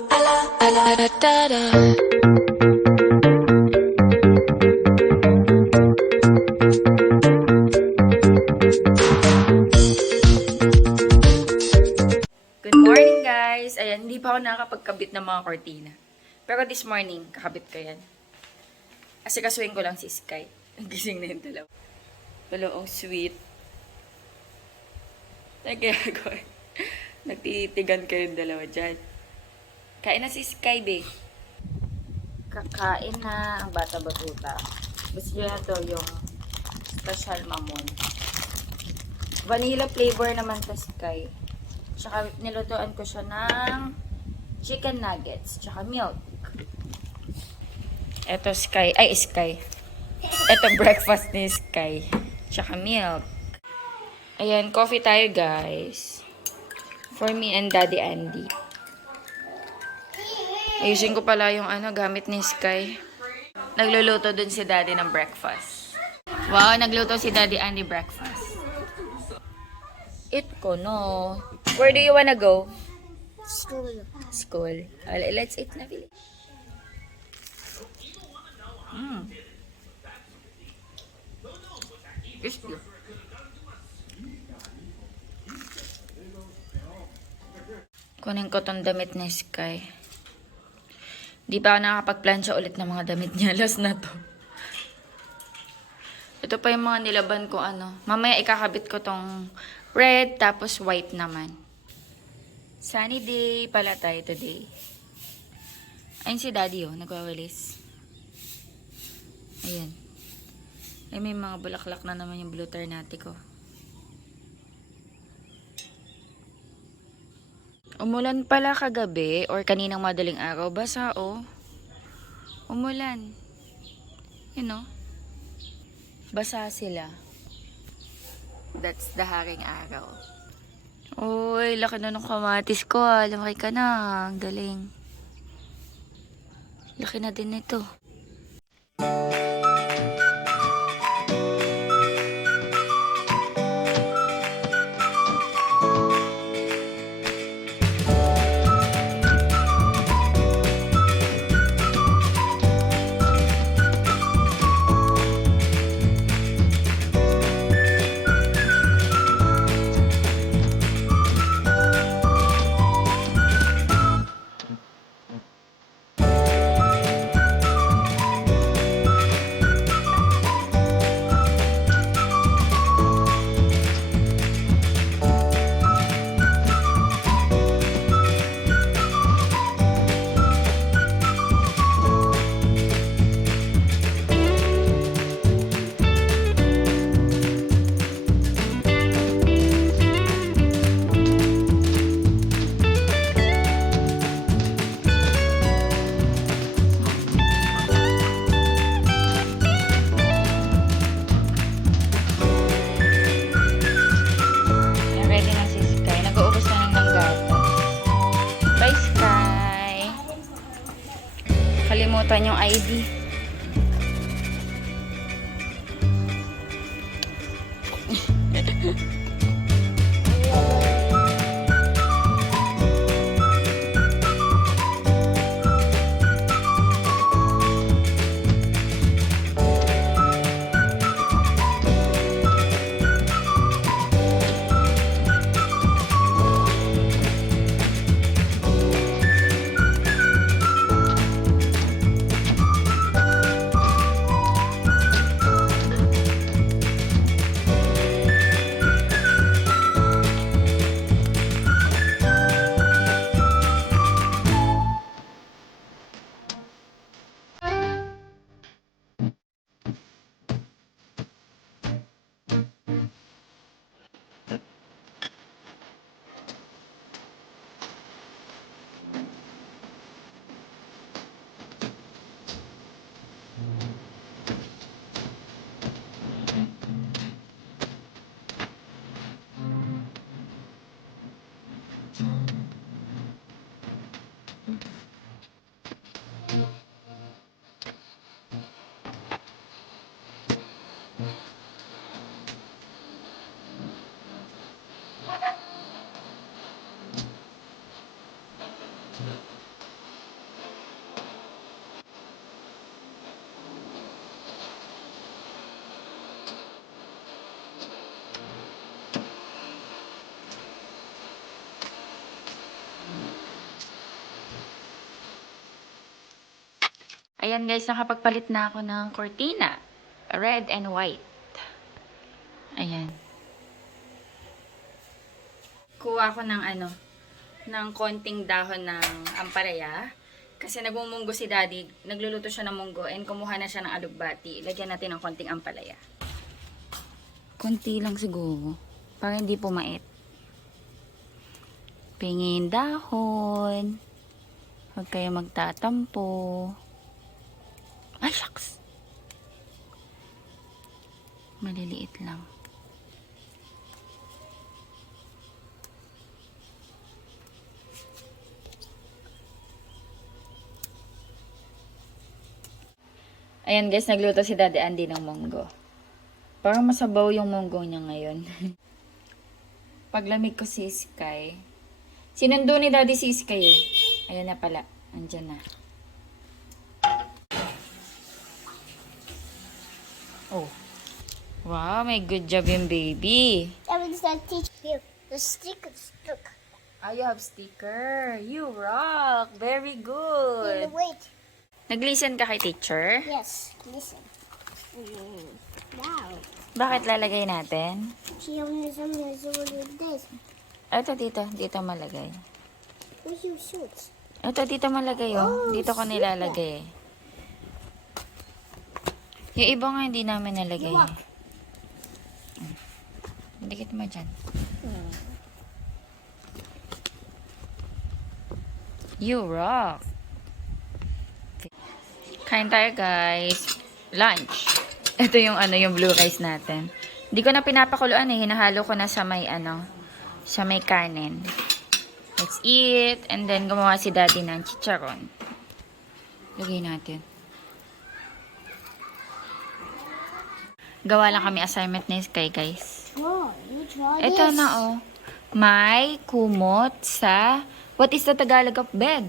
Good morning guys! Ayan, hindi pa ako nakakapagkabit ng mga kortina. Pero this morning, kakabit ko yan. Asikasuhin ko lang si Sky. Gising na yung dalawa. Wala, ang sweet. Nagkagawa. Nagtitigan kayong dalawa dyan. Kain na si Sky, be. Kakain na ang bata-batuta. Gusto niya to yung special mamon. Vanilla flavor naman to, Sky. Tsaka nilutuan ko siya ng chicken nuggets. Tsaka milk. Eto Sky. Ay, Sky. Eto breakfast ni Sky. Tsaka milk. Ayan, coffee tayo guys. For me and Daddy Andy. Ayusin ko pala yung gamit ni Sky. Nagluluto dun si Daddy ng breakfast. Wow, nagluto si Daddy Andy breakfast. Eat ko, no. Where do you wanna go? School. School. Let's eat na, Billy. Gusto. Kunin ko tong damit ni Sky. Di pa ako nakapagplansya ulit ng mga damit niya. Last na to. Ito pa yung mga nilaban ko Mamaya ikakabit ko tong red tapos white naman. Sunny day pala tayo today. Ayun si Daddy nagwawalis. Ayan. Ay, may mga bulaklak na naman yung blue ternate ko. Umulan pala kagabi or kaninang madaling araw. Basa, umulan. Basa sila. That's the haring araw. Uy, laki na ng kamatis ko. Lumaki ka na. Ang galing. Laki na din ito. Kalimutan yung ID. Ayan guys, nakapagpalit na ako ng kurtina. Red and white. Ayan. Kuha ko ng ng konting dahon ng ampalaya. Kasi nagmumunggo si daddy. Nagluluto siya ng munggo and kumuha na siya ng alugbati. Lagyan natin ng konting ampalaya. Konti lang siguro. Para hindi pumait. Pingin dahon. Huwag kayo magtatampo. Ay, shucks. Maliliit lang. Ayan guys, nagluto si Daddy Andy ng munggo. Parang masabaw yung munggo niya ngayon. Paglamig ko si Sky. Sinundo ni Daddy si Sky eh. Ayan na pala. Andyan na. Oh. Wow, may good job yung baby. That was that teacher. The sticker stuck. Ah, you have sticker. You rock. Very good. Wait. Nag-listen ka kay teacher? Yes, listen. Wow. Bakit lalagay natin? She only some with this. Ito dito. Dito malagay. Where's your shoes? Ito dito malagay oh. Oh, Dito ko nilalagay. Yung iba nga hindi namin nalagay. Look. Dikit mo dyan. You rock. Kain tayo guys. Lunch. Ito yung yung blue rice natin. Hindi ko na pinapakuluan eh. Hinahalo ko na sa may sa may kanin. Let's eat. And then gumawa si daddy ng chicharon. Lagay natin. Gawa lang kami assignment ni Sky guys. Oh, you try Ito this. na oh. May kumot sa, what is the Tagalog of bed?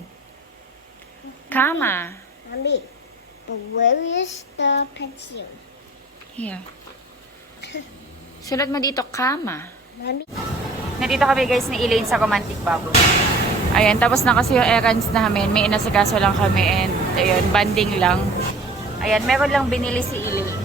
Kama. Mommy, but where is the pencil? Here. Sulat mo dito, kama. Mommy. Nandito kami guys ni Elaine sa Romantic Bubble. Ayan, tapos na kasi yung errands namin. May inasikaso lang kami and ayun, banding lang. Ayan, meron lang binili si Elaine.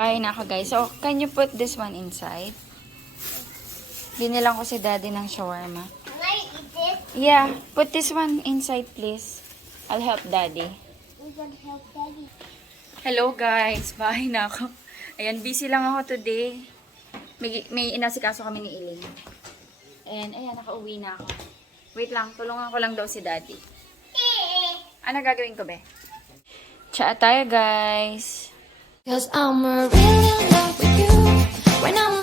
Bahay na ako guys. So, can you put this one inside? Binilang ko si daddy ng shawarma. Can I eat it? Yeah, put this one inside please. I'll help daddy. We can help Daddy. Hello guys, bahay na ako. Ayan, busy lang ako today. May inasikaso kami ni Elaine. And ayan, nakauwi na ako. Wait lang, tulungan ko lang daw si daddy. Ano gagawin ko be? Chat tayo guys. 'Cause I'm really in love with you. When I'm